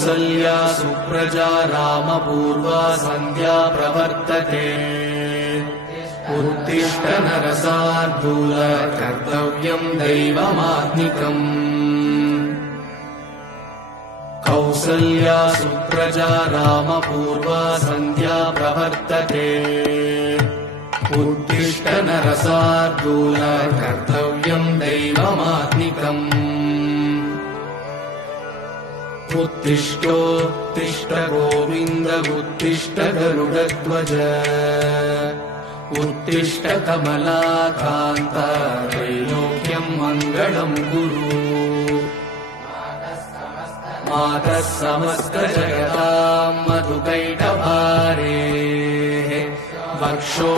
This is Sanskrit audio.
कौसल्या सुप्रजा रामपूर्वा सन्ध्या प्रवर्तते उत्तिष्ठ नरसार्दूल कर्तव्यम् दैवमात्मिकम् कौसल्या सुप्रजा रामपूर्वा सन्ध्या प्रवर्तते उत्तिष्ठ नरसार्दूल कर्तव्यम् दैवमात्मिकम् उत्तिष्ठोत्तिष्ठ गोविन्द उत्तिष्ठ गरुडध्वज उत्तिष्ठ कमलाकान्त त्रैलोक्यम् मङ्गलम् कुरु मातः समस्त जगताम् मधुकैटभारे वक्षो